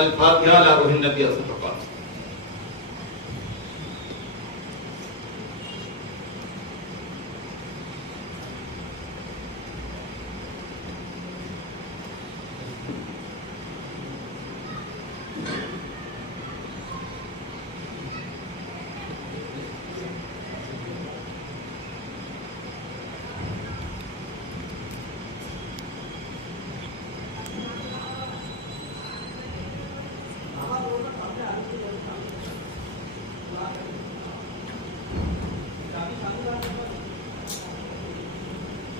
الفاتحة على روح النبي صلى الله عليه وسلم.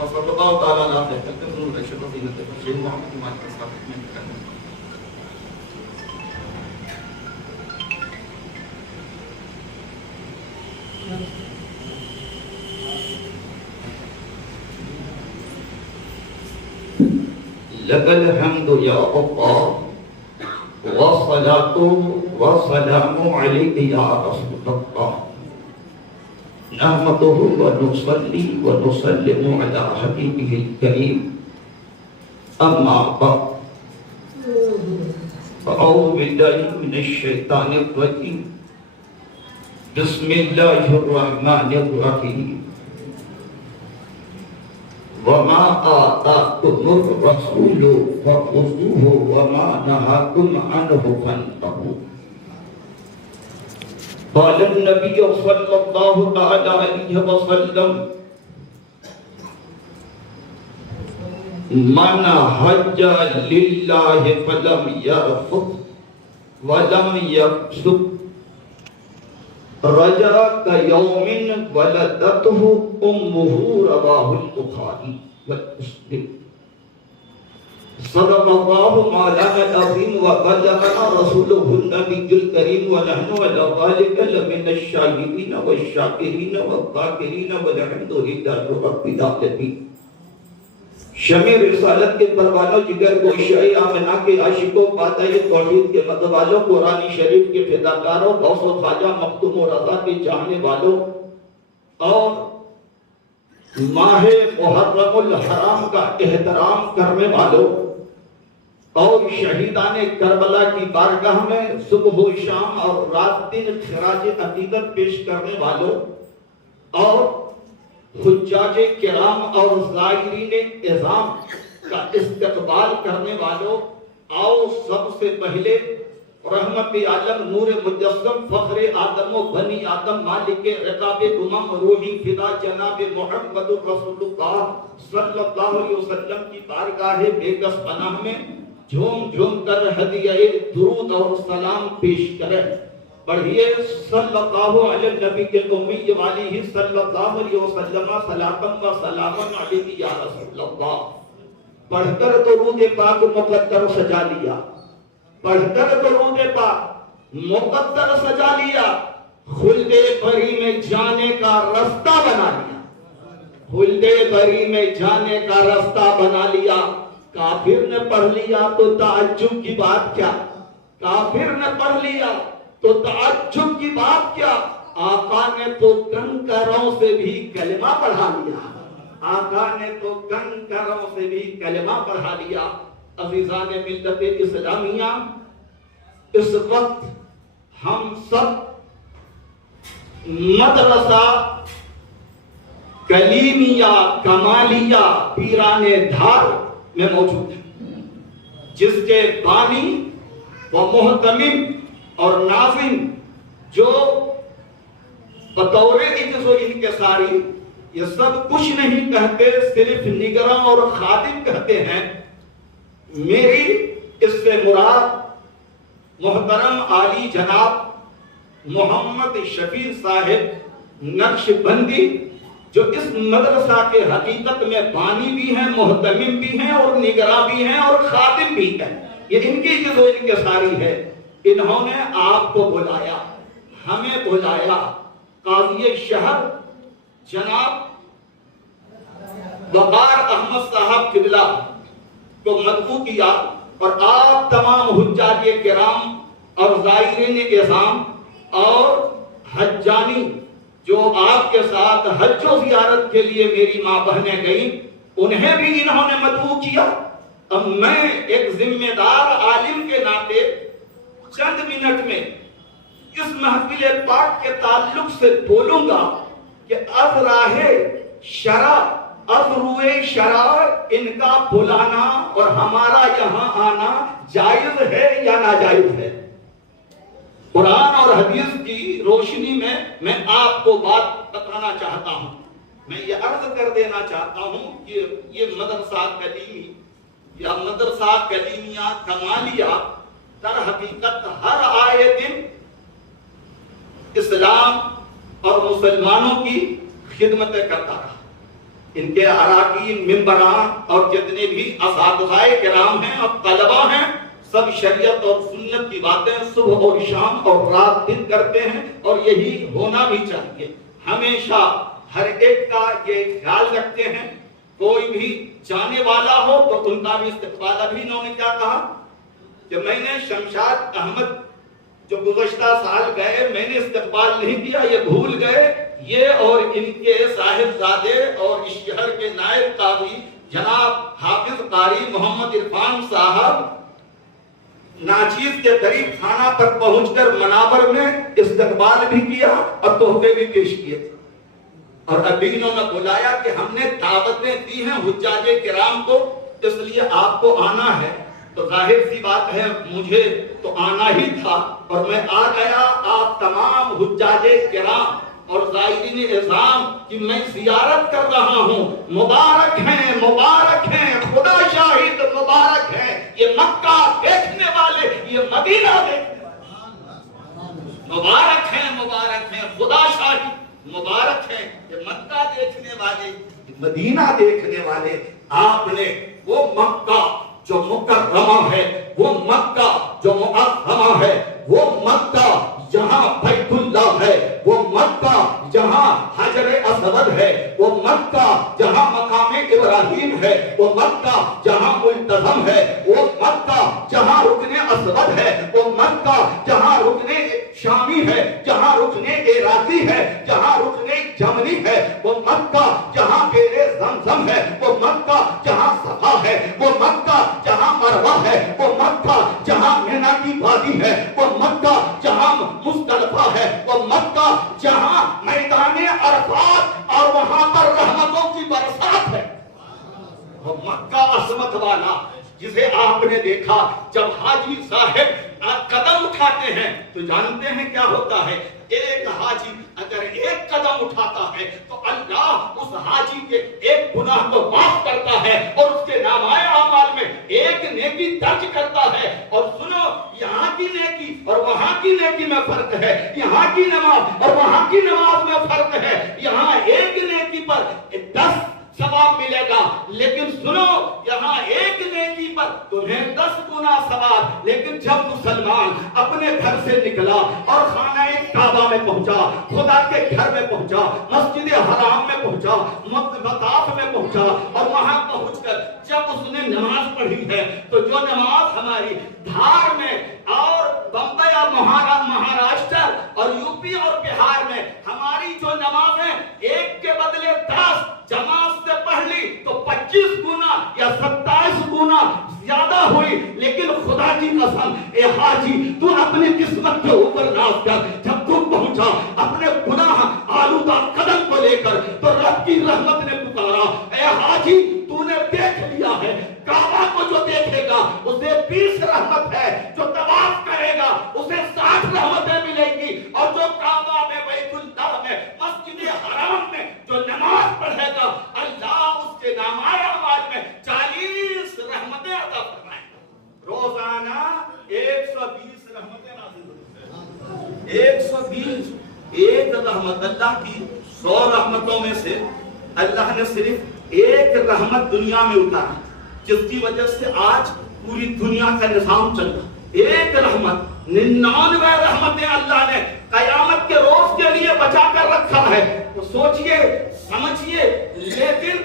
وصلى الله تعالى على خير خلق الله اشرف سيدنا محمد وعلى اله وصحبه اجمعين. لك الحمد يا الله والصلاة والسلام عليك يا رسول الله. نحمده ونصلي ونسلم على حبيبه الكريم. أما بعد فأعوذ بالله من الشيطان الرجيم. بسم الله الرحمن الرحيم. وما آتاكم الرسول فخذوه وما نهاكم عنه فانتهوا. قال النبي صلى الله عليه وسلم من حج لله فلم يرفث ولم يفسق رجع كيوم ولدته أمه. رواه البخاري ومسلم. صدق الله مولانا العظيم وبلغنا رسوله النبي الكريم ونحن على ذلك لمن الشاهدين والشاكرين والذاكرين والحمد لله رب العالمين. شمع رسالت کے پروانوں جگر گوشۂ آمنہ کے عاشقوں پاتہ توحید کے مدوالوں قرآن شریف کے فداکاروں غوث و خواجہ مختوم و رضا کے چاہنے والوں اور ماہ محرم الحرام کا احترام کرنے والوں اور شہیدان کربلا کی بارگاہ میں صبح و شام اور رات دن خراج عقیدت پیش کرنے والوں اور حجاج کرام اور زائرین اعظام کا استقبال کرنے والوں، آؤ سب سے پہلے رحمت عالم نور مجسم فخر آدم و بنی آدم مالک رقاب امم روحی فدا جناب محمد رسول اللہ صلی اللہ علیہ وسلم کی بارگاہ بے کس پناہ میں جھوم جھوم کر ہدیہ درود اور سلام پیش کریں. پڑھیے صلی اللہ علیہ نبی کے امی والی صلی اللہ علیہ وسلم صلاۃ و سلام علیک یا رسول اللہ. پڑھ کر درود پاک مقدر سجا لیا، پڑھ کر درود پاک مقدر سجا لیا، خلد بری میں جانے کا رستہ بنا لیا، خلد بری میں جانے کا رستہ بنا لیا. کافر نے پڑھ لیا تو تعجب کی بات کیا، کافر نے پڑھ لیا تو تعجب کی بات کیا. آقا نے تو کنکروں سے بھی کلمہ پڑھا لیا، آقا نے تو کنکروں سے بھی کلمہ پڑھا لیا. عزیزان ملت اسلامیہ، اس وقت ہم سب مدرسہ کلیمیہ کمالیہ پیران دھار میں موجود ہے، جس کے بانی و محتمم اور ناظم جو بطور عجز و انکساری یہ سب کچھ نہیں کہتے، صرف نگراں اور خادم کہتے ہیں. میری اس سے مراد محترم عالی جناب محمد شفیع صاحب نقش بندی، جو اس مدرسہ کے حقیقت میں بانی بھی ہیں، محتمم بھی ہیں اور نگراں بھی ہیں اور خادم بھی ہیں. یہ ان کی عجز و انکساری ہے. انہوں نے آپ کو بلایا، ہمیں بلایا، قاضی شہر جناب وقار احمد صاحب قبلہ کو مدعو کیا اور آپ تمام حجاج کرام اور زائرین اعظام اور حجانی جو آپ کے ساتھ حج و زیارت کے لیے میری ماں بہنیں گئیں، انہیں بھی انہوں نے مدعو کیا. اب میں ایک ذمہ دار عالم کے ناطے چند منٹ میں اس محفل پاک کے تعلق سے بولوں گا کہ اب راہ شرع، اب روئے شرع ان کا بلانا اور ہمارا یہاں آنا جائز ہے یا ناجائز ہے؟ قرآن اور حدیث کی روشنی میں آپ کو بات بتانا چاہتا ہوں. میں یہ عرض کر دینا چاہتا ہوں کہ یہ مدرسہ کلیمی یا مدرسہ کلیمیہ کمالیہ در حقیقت ہر آئے دن اسلام اور مسلمانوں کی خدمتیں کرتا رہا. ان کے اراکین، ممبران اور جتنے بھی اساتذہ کرام ہیں اور طلبہ ہیں، سب شریعت اور سنت کی باتیں صبح اور شام اور رات دن کرتے ہیں، اور یہی ہونا بھی چاہیے. ہمیشہ ہر ایک کا یہ خیال رکھتے ہیں کوئی بھی جانے والا ہو تو ان کا بھی استقبال. ابھی انہوں نے کیا کہا کہ میں نے شمشاد احمد جو گزشتہ سال گئے میں نے استقبال نہیں کیا، یہ بھول گئے. یہ اور ان کے صاحبزادے اور اس شہر کے نائب قاضی جناب حافظ قاری محمد عرفان صاحب ناچیز کے قریب تھانہ پر پہنچ کر منابر میں استقبال بھی کیا اور تحفے بھی پیش کیے. اور ابھی انہوں نے بلایا کہ ہم نے دعوتیں دی ہیں حجاج کرام کو، اس لیے آپ کو آنا ہے. تو ظاہر سی بات ہے مجھے تو آنا ہی تھا اور میں آ گیا. آپ تمام حجاج کرام اور زائرین اعظام کی میں زیارت کر رہا ہوں. مبارک ہیں، مبارک ہیں، خدا شاہد مبارک ہیں یہ مکہ دیکھنے والے، یہ مدینہ دیکھنے والے. مبارک ہیں، مبارک ہیں، خدا شاہد مبارک ہیں یہ مکہ دیکھنے والے، مدینہ دیکھنے والے. آپ نے وہ مکہ جو مکرمہ ہے، وہ مکہ جو معظمہ ہے، وہ مکہ جہاں بیت اللہ ہے، وہ مکہ جہاں حجر اسود ہے، وہ مکہ جہاں مقام ابراہیم ہے، وہ مکہ جہاں ملتزم ہے، وہ مکہ جہاں رکن اسود ہے، وہ مکہ جہاں رکن شامی ہے، جہاں رکن عراقی ہے، جہاں رکن جمنی ہے، وہ مکہ جہاں بیر زمزم ہے، وہ مکہ جہاں صفا ہے، وہ مکہ جہاں مروہ ہے، وہ مکہ جہاں مینا کی وادی ہے، وہ مکہ جہاں مزدلفہ ہے، وہ مکہ جہاں میدان عرفات اور وہاں پر رحمتوں کی برسات ہے. وہ مکہ عظمت والا جسے آپ نے دیکھا جب حاجی صاحب قدم اٹھاتے ہیں تو جانتے ہیں کیا ہوتا ہے. ایک حاجی اگر ایک قدم اٹھاتا ہے تو اللہ اس حاجی کے ایک گناہ کو معاف کرتا ہے اور اس کے نامۂ اعمال میں ایک نیکی درج کرتا ہے. اور سنو، یہاں کی نیکی اور وہاں کی نیکی میں فرق ہے، یہاں کی نماز اور وہاں کی نماز میں فرق ہے. یہاں ایک نیکی پر 10 ثواب ملے گا، لیکن سنو یہاں ایک نیکی پر تمہیں 10 گنا ثواب. لیکن جب مسلمان اپنے گھر سے نکلا اور خانہ کعبہ میں پہنچا، خدا کے گھر میں پہنچا، مسجد حرام میں پہنچا، مطاف میں پہنچا اور وہاں پہنچ کر جب اس نے نماز پڑھی ہے تو جو نماز ہماری دھار میں اور بمبئی اور مہاراشٹر اور یوپی اور بہار میں ہماری جو نمازیں ایک کے بدلے 10 جماعت سے پڑھ لی تو 25 گنا یا 27 گنا زیادہ ہوئی. لیکن خدا کی قسم اے حاجی تو اپنی قسمت کے اوپر ناز کر. جب تو پہنچا اپنے گناہ آلودہ قدم کو لے کر تو رب کی رحمت نے پکارا، اے حاجی تو نے دیکھ لیا ہے کعبہ کو جو دیکھے گا اسے 20 رحمت ہے، جو طواف کرے گا اسے 60 رحمتیں ملیں گی، اور جو کعبہ میں بیت اللہ میں مسجد حرام میں جو نماز پڑھے گا اللہ اس کے نامۂ اعمال میں 40 رحمتیں عطا فرمائے گا. روزانہ 120 رحمتیں نازل ہوتی ہیں. 120 ایک رحمت اللہ کی 100 رحمتوں میں سے اللہ نے صرف ایک رحمت دنیا میں اتارا جس کی وجہ سے آج پوری دنیا کا نظام چل رہا. ایک رحمت، 99 رحمتیں اللہ نے قیامت کے روز کے لیے بچا کر رکھا ہے. تو سوچئے سمجھئے. لیکن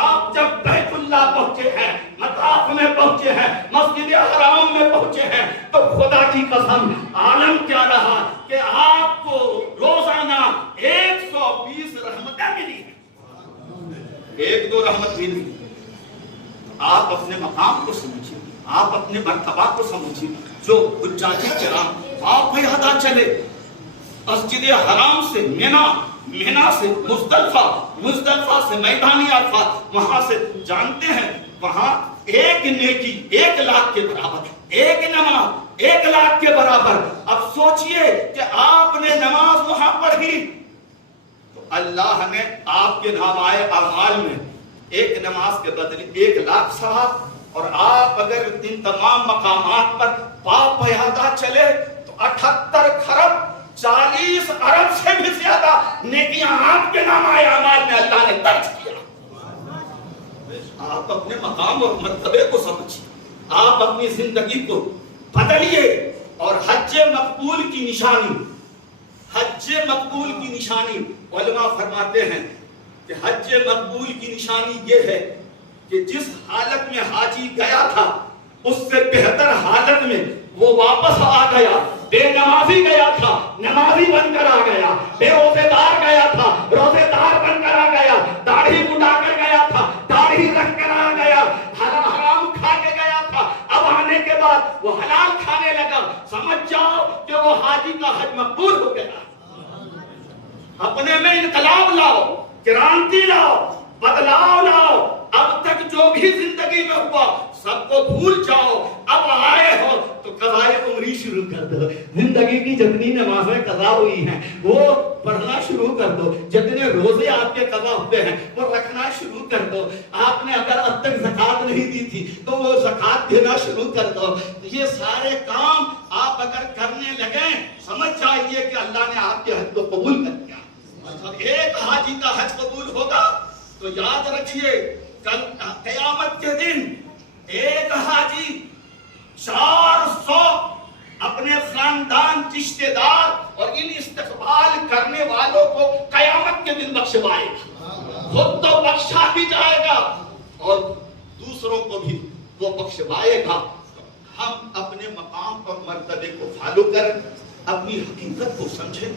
آپ جب بیت اللہ پہنچے ہیں، مطاف میں پہنچے ہیں، مسجد حرام میں پہنچے ہیں تو خدا کی قسم عالم کیا رہا کہ آپ کو روزانہ 120 رحمتیں ملی ہیں. 1-2 رحمت بھی نہیں. آپ اپنے مقام کو سمجھیں. آپ اپنے مرتبہ کو سمجھیں. جو حجاج کرام پاؤں پیادہ چلے مسجد حرام سے مینا سے مزدلفہ سے میدان عرفات، وہاں سے جانتے ہیں وہاں ایک نیکی 1 لاکھ کے برابر، ایک نماز 1 لاکھ کے برابر. اب سوچئے کہ آپ نے نماز وہاں پڑھی تو اللہ نے آپ کے نامۂ اعمال میں ایک نماز کے بدلے 1 لاکھ ثواب. اور آپ اگر ان تمام مقامات پر پاؤں پیادہ چلے تو 78 خرب 40 ارب سے بھی زیادہ نیکیاں آپ کے نامۂ اعمال میں اللہ نے درج کیا. آپ اپنے مقام اور مرتبے کو سمجھیں، آپ اپنی زندگی کو بدلیے. اور حج مقبول کی نشانی علماء فرماتے ہیں کہ حج مقبول کی نشانی یہ ہے کہ جس حالت میں حاجی گیا تھا اس سے بہتر حالت میں وہ واپس آ گیا. بے نمازی گیا تھا نمازی بن کر آ گیا، بے روزے دار گیا تھا روزے دار بن کر آ گیا، داڑھی مڈا کر گیا تھا داڑھی رکھ کر آ گیا، حرام کھا کے گیا تھا اب آنے کے بعد وہ حلال کھانے لگا. سمجھ جاؤ کہ وہ حاجی کا حج مقبول ہو گیا. اپنے میں انقلاب لاؤ، کرانتی لاؤ، بدلاؤ لاؤ. اب تک جو بھی زندگی میں ہوا سب کو بھول جاؤ. اب آئے ہو تو قضائے عمری شروع کر دو. زندگی کی جتنی نمازیں قضا ہوئی ہیں وہ پڑھنا شروع کر دو. جتنے روزے آپ کے قضا ہوتے ہیں وہ رکھنا شروع کر دو. آپ نے اگر اب تک زکوٰۃ نہیں دی تھی تو وہ زکوٰۃ دینا شروع کر دو. یہ سارے کام آپ اگر کرنے لگیں سمجھ جائیے کہ اللہ نے آپ کے حج کو قبول کر دیا. ایک حاجی کا حج قبول ہوگا تو یاد رکھیے کل قیامت کے دن ایک حاجی 400 اپنے خاندان رشتے دار اور ان استقبال کرنے والوں کو قیامت کے دن بخشوائے گا. خود تو بخشا بھی جائے گا اور دوسروں کو بھی وہ بخشوائے گا. ہم اپنے مقام اور مرتبے کو فالو کریں، اپنی حقیقت کو سمجھیں.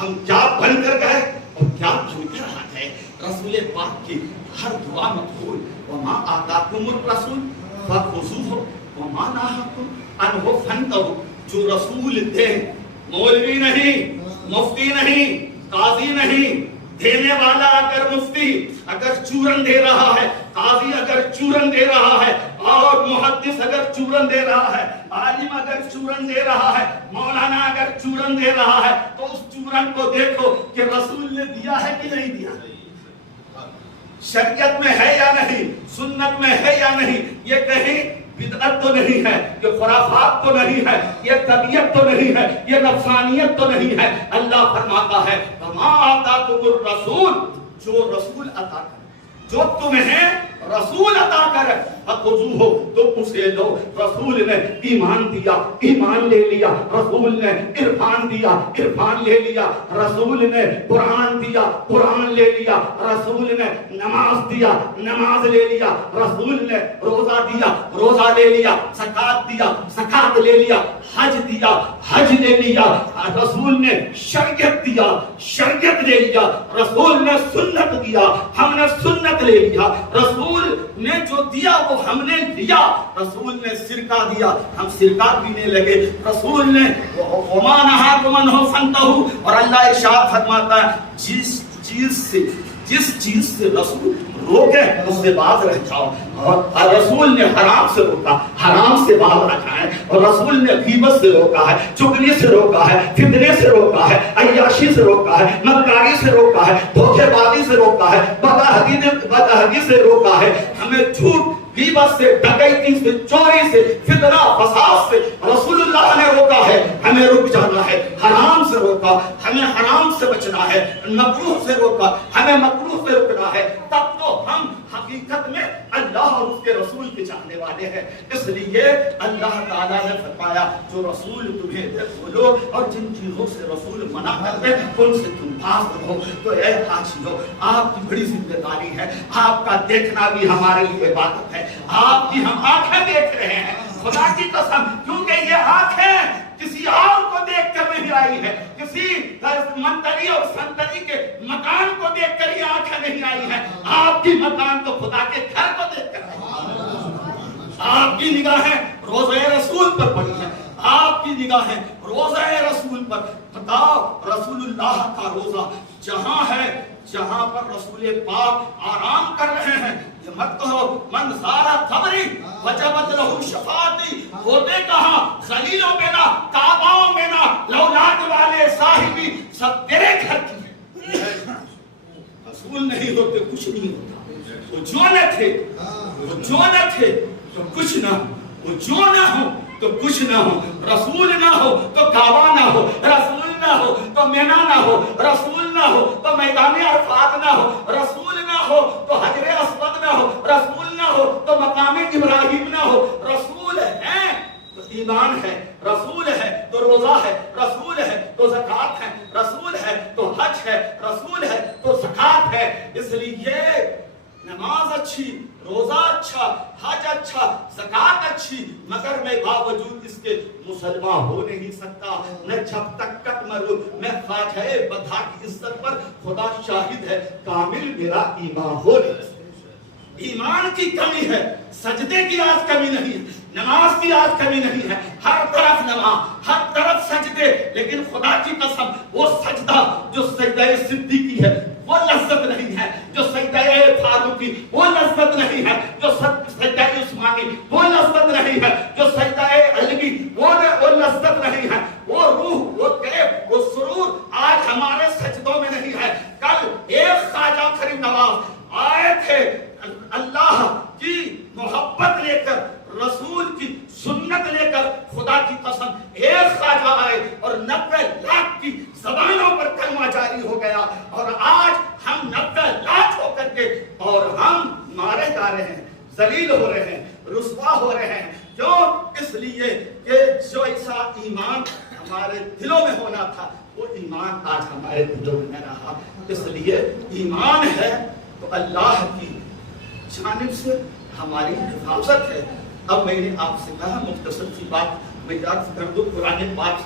ہم کیا بن کر گئے اور کیا بن کر آ گئے. رسول پاک کی ہر دعا مقبول. وما آتاکم الرسول فخذوہ وما نہاکم عنہ فانتہوا. جو رسول دے، مولوی نہیں، مفتی نہیں، قاضی نہیں، دینے والا اگر مفتی اگر چورن دے رہا ہے، قاضی اگر چورن دے رہا ہے، اور محدث اگر چورن دے رہا ہے، عالم اگر چورن دے رہا ہے، مولانا اگر چورن دے رہا ہے تو اس چورن کو دیکھو کہ رسول نے دیا ہے کہ نہیں دیا. شریعت میں ہے یا نہیں، سنت میں ہے یا نہیں. یہ کہیں بدعت تو نہیں ہے، یہ خرافات تو نہیں ہے، یہ طبیعت تو نہیں ہے، یہ نفسانیت تو نہیں ہے. اللہ فرماتا ہے وما آتاکم الرسول، جو رسول عطا کرے، جو تمہیں رسول عطا کرے فخذوہ تو اسے لو. رسول نے ایمان دیا، ایمان لے لیا. رسول نے عرفان دیا، عرفان لے لیا. رسول نے قرآن دیا، قرآن لے لیا. رسول نے نماز دیا، نماز لے لیا. رسول نے روزہ دیا، روزہ لے لیا. زکات دیا، زکات لے لیا. حج دیا، حج لے لیا. رسول نے شریعت دیا، شریعت لے لیا. رسول نے سنت دیا، ہم نے سنت لے لیا. رسول نے جو دیا وہ ہم نے لیا. رسول نے سرکہ دیا، ہم سرکہ پینے لگے. رسول نے وما نہاکم عنہ فانتہوا. اور اللہ ارشاد فرماتا ہے جس چیز سے رسول روکے اس سے باز رہ جاؤ. اور رسول نے حرام سے روکا، حرام سے باز رکھا ہے. اور رسول نے غیبت سے روکا ہے، چغلی سے روکا ہے، فتنے سے روکا ہے، عیاشی سے روکا ہے، مکاری سے روکا ہے، دھوکے بازی سے روکا ہے، بدعہدی سے روکا ہے. ہمیں جھوٹ، غیبت سے، ڈکیتی سے، چوری سے، فتنہ فساد سے رسول اللہ نے روکا ہے. ہمیں رک جانا ہے. حرام سے روکا، ہمیں حرام سے بچنا ہے. مکروہ سے روکا، ہمیں مکروہ سے رکنا ہے. تب تو ہم حقیقت میں اللہ اور اس کے رسول کے چاہنے والے ہیں. اس لیے اللہ تعالیٰ نے فرمایا جو رسول تمہیں دے بولو، اور جن چیزوں سے رسول منع کرتے ان سے تم باز رہو. تو اے حاجیو، آپ کی بڑی ذمہ داری ہے. آپ کا دیکھنا بھی ہمارے لیے عبادت ہے. آپ کی ہم آنکھیں دیکھ رہے ہیں خدا کی قسم، کیونکہ یہ آنکھیں کسی اور کو دیکھ کر نہیں آئی ہے، کسی منتری اور سنتری کے مکان کو دیکھ کر یہ آنکھیں نہیں آئی ہے. آپ کی مکان تو خدا کے گھر کو دیکھ کر آئی ہے. آپ کی نگاہیں روزہ رسول پر پڑی ہیں، آپ کی نگاہیں روزہ رسول پر. بتاؤ رسول اللہ کا روزہ جہاں ہے جہاں پر رسول پاک آرام کر رہے ہیں، یہ مت کہو من زارا قبری وجبت لہ شفاعتی، ہوتے کہاں خلیلوں میں نہ کعباؤں میں نہ لولاد والے صاحبی سب تیرے گھر کی ہیں. رسول نہیں ہوتے کچھ نہیں ہوتا. وہ جو نہ تھے تو کچھ نہ ہو، وہ جو نہ ہو تو کچھ نہ ہو. رسول نہ ہو تو کعبہ نہ ہو، رسول نہ ہو تو مینا نہ ہو، رسول نہ ہو تو میدان عرفات نہ ہو، رسول نہ ہو تو حجر اسود نہ ہو، رسول نہ ہو تو مقام ابراہیم نہ ہو. رسول ہے تو ایمان ہے، رسول ہے تو روزہ ہے، رسول ہے تو زکات ہے، رسول ہے تو حج ہے، رسول ہے تو زکات ہے. اس لیے نماز اچھی، روزہ اچھا، حج اچھا، زکات اچھی، مگر میں باوجود اس کے مسلمان ہو نہیں سکتا. میں جب تک کٹ مروں میں خواجہ بدھا کی عزت پر خدا شاہد ہے کامل میرا ایمان ہو نہیں سکتا. ایمان کی کمی ہے، سجدے کی آج کمی نہیں ہے، نماز کی آج کمی نہیں ہے. ہر طرف نماز، ہر طرف سجدے، لیکن خدا کی قسم وہ سجدہ جو سجدہ صدیقی ہے وہ لذت نہیں ہے، جو سجدہ فاروقی وہ لذت نہیں ہے، جو سجدہ عثمانی وہ لذت نہیں ہے، جو سجدہ علوی وہ لذت نہیں ہے. وہ روح، وہ کیف، وہ سرور آج ہمارے سجدوں میں نہیں ہے. کل ایک خواجہ کریم نواز آئے تھے اللہ کی محبت لے کر، رسول کی سنت لے کر. خدا کی قسم ایک خواجہ آئے اور 90 لاکھ کی زبانوں پر کلمہ جاری ہو گیا. اور آج ہم 90 لاکھ ہو کر کے اور ہم مارے جا رہے ہیں، ذلیل ہو رہے ہیں، رسوا ہو رہے ہیں. کیوں؟ اس لیے کہ جو ایسا ایمان ہمارے دلوں میں ہونا تھا وہ ایمان آج ہمارے دلوں میں رہا. اس لیے ایمان ہے تو اللہ کی جانب سے ہماری حفاظت ہے. اب میں نے آپ سے کہا مختصر سی بات میں یاد کر دوں قرآن پاک